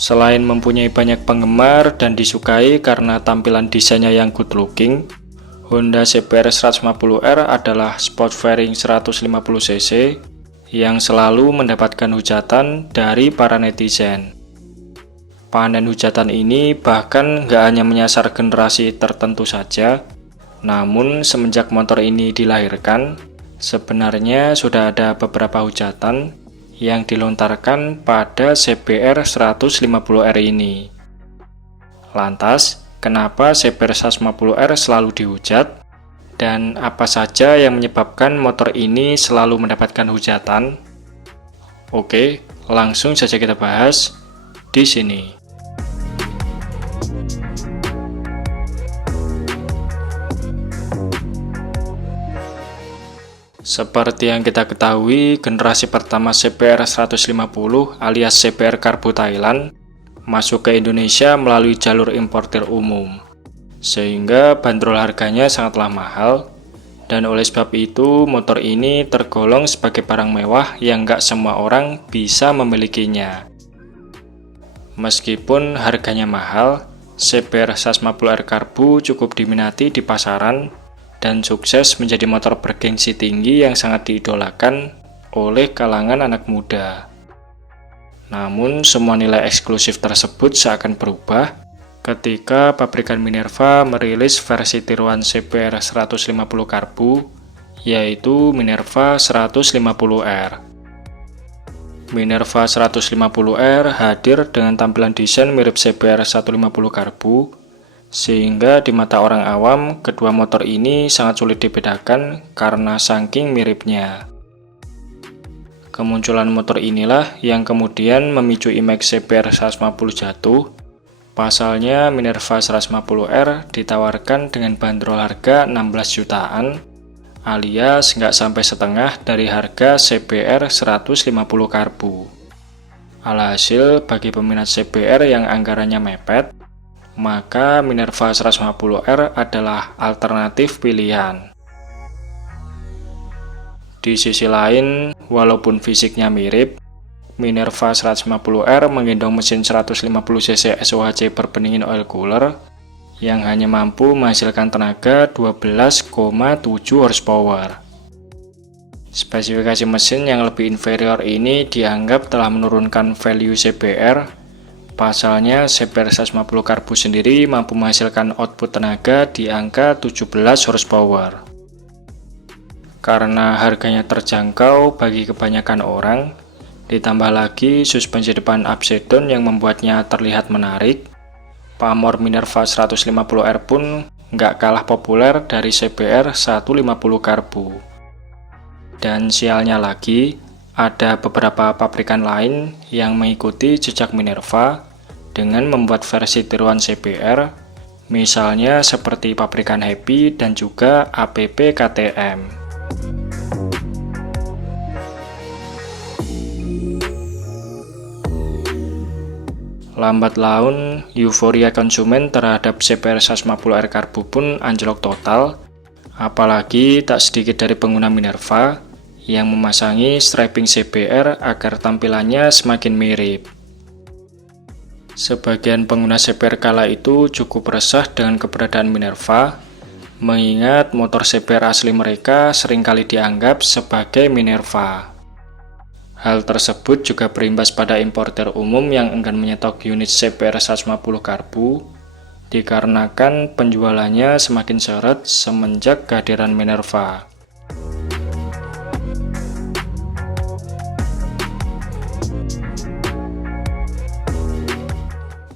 Selain mempunyai banyak penggemar dan disukai karena tampilan desainnya yang good looking, Honda CBR 150R adalah sport fairing 150cc yang selalu mendapatkan hujatan dari para netizen. Panen hujatan ini bahkan nggak hanya menyasar generasi tertentu saja, namun semenjak motor ini dilahirkan, sebenarnya sudah ada beberapa hujatan yang dilontarkan pada CBR 150R ini. Lantas, kenapa CBR 150R selalu dihujat? Dan apa saja yang menyebabkan motor ini selalu mendapatkan hujatan? Oke, langsung saja kita bahas di sini. Seperti yang kita ketahui, generasi pertama CBR 150 alias CBR Karbu Thailand masuk ke Indonesia melalui jalur importir umum, sehingga bandrol harganya sangatlah mahal, dan oleh sebab itu motor ini tergolong sebagai barang mewah yang nggak semua orang bisa memilikinya. Meskipun harganya mahal, CBR 150R Karbu cukup diminati di pasaran dan sukses menjadi motor bergengsi tinggi yang sangat diidolakan oleh kalangan anak muda. Namun, semua nilai eksklusif tersebut seakan berubah ketika pabrikan Minerva merilis versi tiruan CBR 150 Karbu, yaitu Minerva 150R. Minerva 150R hadir dengan tampilan desain mirip CBR 150 Karbu, sehingga di mata orang awam, kedua motor ini sangat sulit dibedakan karena saking miripnya. Kemunculan motor inilah yang kemudian memicu image CBR 150 jatuh. Pasalnya Minerva 150R ditawarkan dengan bandrol harga 16 jutaan, alias nggak sampai setengah dari harga CBR 150 Karbu. Alhasil, bagi peminat CBR yang anggarannya mepet, maka Minerva 150R adalah alternatif pilihan. Di sisi lain, walaupun fisiknya mirip, Minerva 150R menggendong mesin 150cc SOHC berpendingin oil cooler yang hanya mampu menghasilkan tenaga 12,7 horsepower. Spesifikasi mesin yang lebih inferior ini dianggap telah menurunkan value CBR. Pasalnya, CBR 150 Karbu sendiri mampu menghasilkan output tenaga di angka 17 horsepower. Karena harganya terjangkau bagi kebanyakan orang, ditambah lagi suspensi depan upside down yang membuatnya terlihat menarik, pamor Minerva 150R pun nggak kalah populer dari CBR 150 Karbu. Dan sialnya lagi, ada beberapa pabrikan lain yang mengikuti jejak Minerva dengan membuat versi tiruan CBR, misalnya seperti pabrikan Happy dan juga APP KTM. Lambat laun, euforia konsumen terhadap CBR 150R Karbu pun anjlok total, apalagi tak sedikit dari pengguna Minerva yang memasangi striping CBR agar tampilannya semakin mirip. Sebagian pengguna CBR kala itu cukup resah dengan keberadaan Minerva, mengingat motor CBR asli mereka seringkali dianggap sebagai Minerva. Hal tersebut juga berimbas pada importer umum yang enggan menyetok unit CBR 150 Karbu, dikarenakan penjualannya semakin seret semenjak kehadiran Minerva.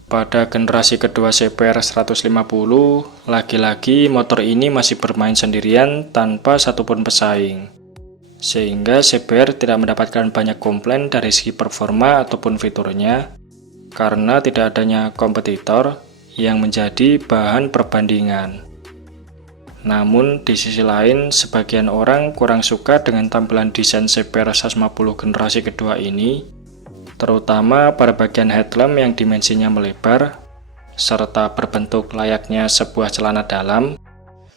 Pada generasi kedua CBR 150, lagi-lagi motor ini masih bermain sendirian tanpa satupun pesaing, sehingga CBR tidak mendapatkan banyak komplain dari segi performa ataupun fiturnya, karena tidak adanya kompetitor yang menjadi bahan perbandingan. Namun, di sisi lain, sebagian orang kurang suka dengan tampilan desain CBR 150 generasi kedua ini, terutama pada bagian headlamp yang dimensinya melebar, serta berbentuk layaknya sebuah celana dalam,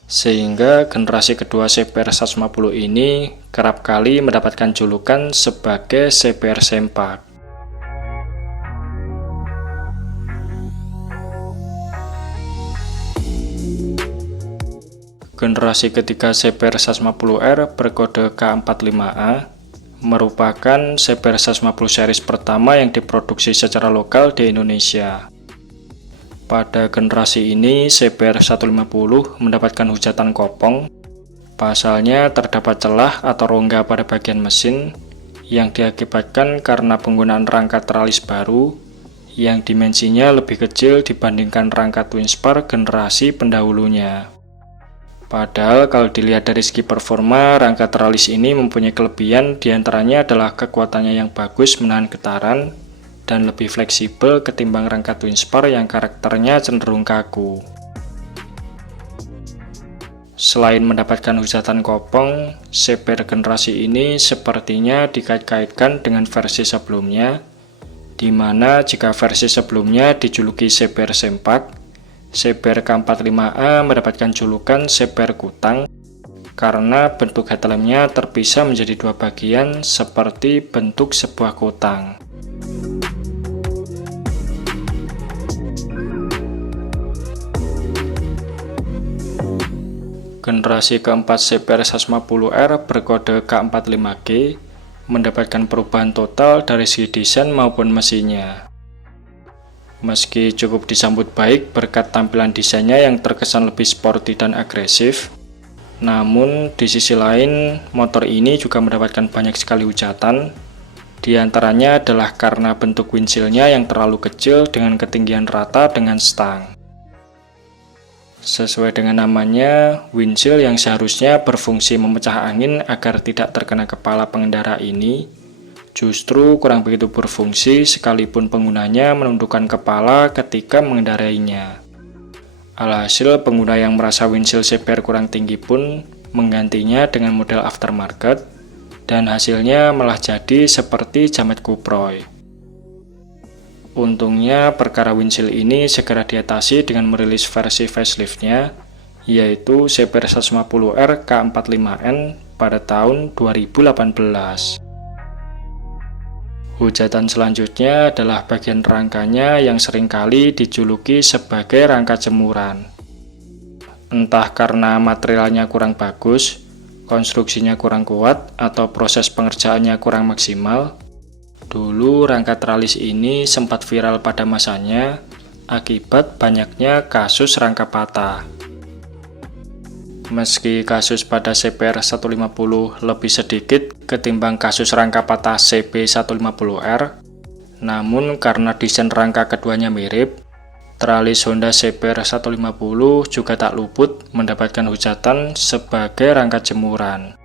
sehingga generasi kedua CBR 150 ini kerap kali mendapatkan julukan sebagai CBR sempak. Generasi ketiga CBR 150R berkode K45A merupakan CBR 150 series pertama yang diproduksi secara lokal di Indonesia. Pada generasi ini, CBR 150 mendapatkan hujatan kopong. Pasalnya terdapat celah atau rongga pada bagian mesin yang diakibatkan karena penggunaan rangka teralis baru yang dimensinya lebih kecil dibandingkan rangka twin spar generasi pendahulunya. Padahal kalau dilihat dari segi performa, rangka teralis ini mempunyai kelebihan, diantaranya adalah kekuatannya yang bagus menahan getaran dan lebih fleksibel ketimbang rangka twin spar yang karakternya cenderung kaku. Selain mendapatkan hujatan kopong, CBR generasi ini sepertinya dikait-kaitkan dengan versi sebelumnya, di mana jika versi sebelumnya dijuluki CBR sempak, CBR K45A mendapatkan julukan CBR kutang karena bentuk headlampnya terpisah menjadi dua bagian seperti bentuk sebuah kutang. Generasi keempat CBR 150R berkode K45G mendapatkan perubahan total dari segi desain maupun mesinnya. Meski cukup disambut baik berkat tampilan desainnya yang terkesan lebih sporty dan agresif, namun di sisi lain motor ini juga mendapatkan banyak sekali hujatan. Di antaranya adalah karena bentuk windshield-nya yang terlalu kecil dengan ketinggian rata dengan stang. Sesuai dengan namanya, windshield yang seharusnya berfungsi memecah angin agar tidak terkena kepala pengendara ini justru kurang begitu berfungsi sekalipun penggunanya menundukkan kepala ketika mengendarainya. Alhasil pengguna yang merasa windshield CBR kurang tinggi pun menggantinya dengan model aftermarket dan hasilnya malah jadi seperti jamet Kuproy. Untungnya perkara windshield ini segera diatasi dengan merilis versi facelift-nya, yaitu CBR 150R K45N pada tahun 2018. Hujatan selanjutnya adalah bagian rangkanya yang seringkali dijuluki sebagai rangka jemuran. Entah karena materialnya kurang bagus, konstruksinya kurang kuat, atau proses pengerjaannya kurang maksimal, dulu rangka teralis ini sempat viral pada masanya akibat banyaknya kasus rangka patah. Meski kasus pada CBR 150 lebih sedikit ketimbang kasus rangka patah CB150R, namun karena desain rangka keduanya mirip, teralis Honda CBR 150 juga tak luput mendapatkan hujatan sebagai rangka jemuran.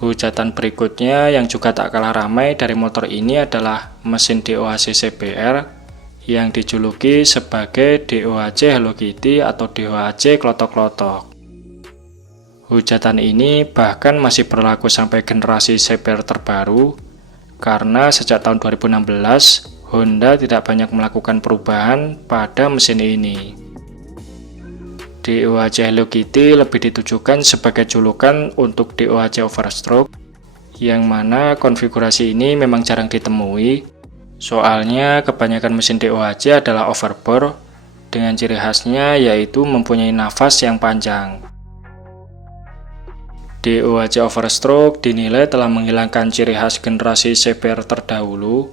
Hujatan berikutnya yang juga tak kalah ramai dari motor ini adalah mesin DOHC CBR yang dijuluki sebagai DOHC Hello Kitty atau DOHC klotok-klotok. Hujatan ini bahkan masih berlaku sampai generasi CBR terbaru karena sejak tahun 2016 Honda tidak banyak melakukan perubahan pada mesin ini. DOHC Hello Kitty lebih ditujukan sebagai julukan untuk DOHC Overstroke, yang mana konfigurasi ini memang jarang ditemui, soalnya kebanyakan mesin DOHC adalah overbore, dengan ciri khasnya yaitu mempunyai nafas yang panjang. DOHC Overstroke dinilai telah menghilangkan ciri khas generasi CBR terdahulu,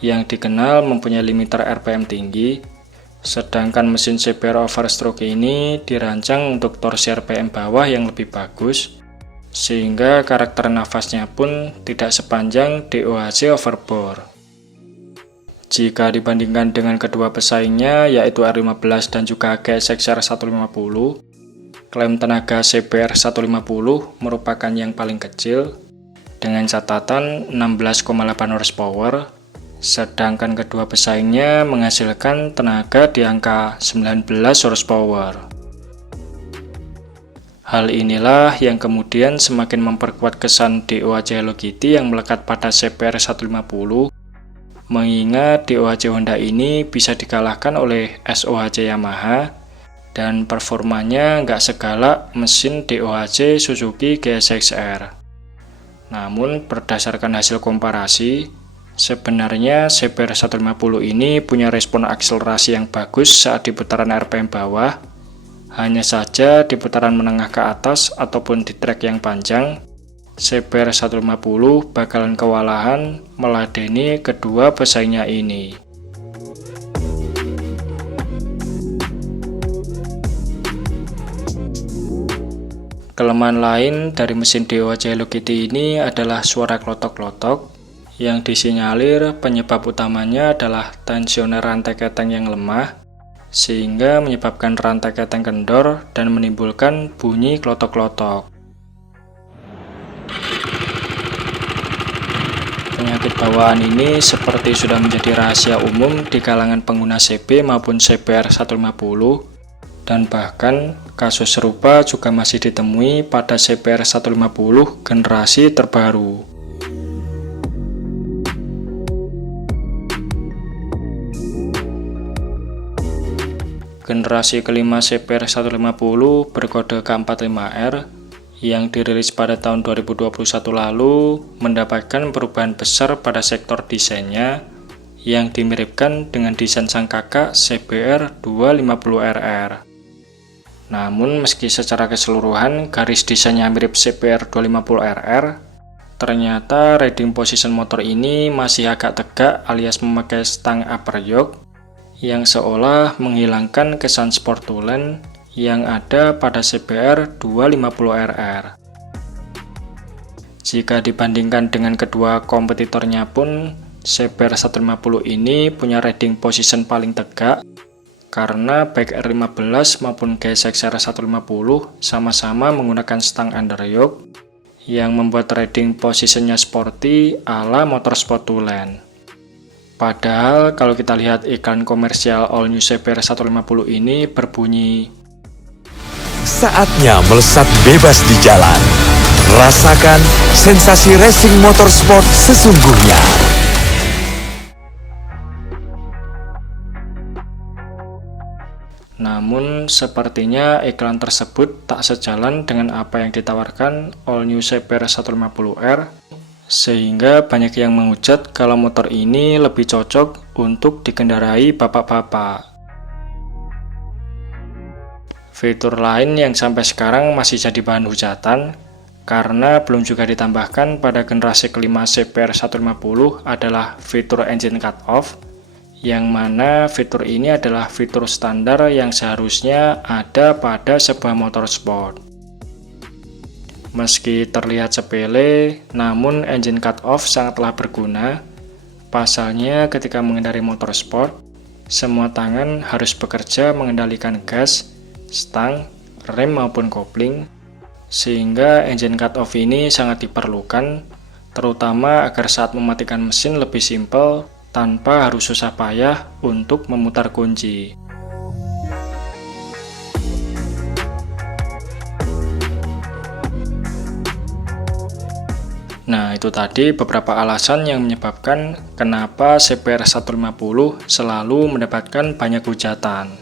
yang dikenal mempunyai limiter RPM tinggi, sedangkan mesin CBR Overstroke ini dirancang untuk torsi RPM bawah yang lebih bagus, sehingga karakter nafasnya pun tidak sepanjang DOHC Overbore. Jika dibandingkan dengan kedua pesaingnya yaitu R15 dan juga GSX-R 150, klaim tenaga CBR 150 merupakan yang paling kecil dengan catatan 16,8 horsepower, sedangkan kedua pesaingnya menghasilkan tenaga di angka 19 horsepower. Hal inilah yang kemudian semakin memperkuat kesan DOHC Hello Kitty yang melekat pada CBR 150, mengingat DOHC Honda ini bisa dikalahkan oleh SOHC Yamaha dan performanya nggak segalak mesin DOHC Suzuki GSX-R. Namun berdasarkan hasil komparasi, Sebenarnya CBR 150 ini punya respon akselerasi yang bagus saat di putaran RPM bawah. Hanya saja di putaran menengah ke atas ataupun di trek yang panjang, CBR 150 bakalan kewalahan meladeni kedua pesaingnya ini. Kelemahan lain dari mesin DOHC Hello Kitty ini adalah suara klotok-klotok yang disinyalir penyebab utamanya adalah tensioner rantai keteng yang lemah, sehingga menyebabkan rantai keteng kendor dan menimbulkan bunyi klotok-klotok. Penyakit bawaan ini seperti sudah menjadi rahasia umum di kalangan pengguna CB maupun CBR 150, dan bahkan kasus serupa juga masih ditemui pada CBR 150 generasi terbaru. Generasi kelima CBR 150 berkode K45R yang dirilis pada tahun 2021 lalu mendapatkan perubahan besar pada sektor desainnya yang dimiripkan dengan desain sang kakak CBR 250RR. Namun meski secara keseluruhan garis desainnya mirip CBR 250RR, ternyata riding position motor ini masih agak tegak alias memakai stang upper yoke yang seolah menghilangkan kesan sport tulen yang ada pada CBR 250RR. Jika dibandingkan dengan kedua kompetitornya pun, CBR 150 ini punya riding position paling tegak karena baik R15 maupun GSX-R 150 sama-sama menggunakan stang underyoke yang membuat riding positionnya sporty ala motorsport tulen. Padahal kalau kita lihat iklan komersial all new CBR 150 ini berbunyi, saatnya melesat bebas di jalan. Rasakan sensasi racing motorsport sesungguhnya. Namun sepertinya iklan tersebut tak sejalan dengan apa yang ditawarkan all new CBR 150R, sehingga banyak yang menghujat kalau motor ini lebih cocok untuk dikendarai bapak-bapak. Fitur lain yang sampai sekarang masih jadi bahan hujatan karena belum juga ditambahkan pada generasi kelima CBR 150 adalah fitur engine cut-off, yang mana fitur ini adalah fitur standar yang seharusnya ada pada sebuah motor sport. Meski terlihat sepele, namun engine cut-off sangatlah berguna. Pasalnya ketika mengendarai motor sport, semua tangan harus bekerja mengendalikan gas, stang, rem maupun kopling, sehingga engine cut-off ini sangat diperlukan, terutama agar saat mematikan mesin lebih simpel tanpa harus susah payah untuk memutar kunci. Nah, itu tadi beberapa alasan yang menyebabkan kenapa CBR 150 selalu mendapatkan banyak hujatan.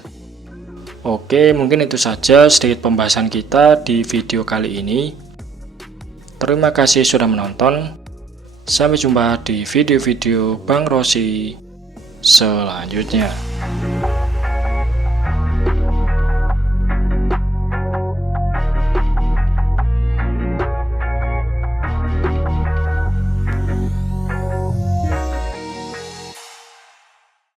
Oke, mungkin itu saja sedikit pembahasan kita di video kali ini. Terima kasih sudah menonton. Sampai jumpa di video-video Bang Rossi selanjutnya.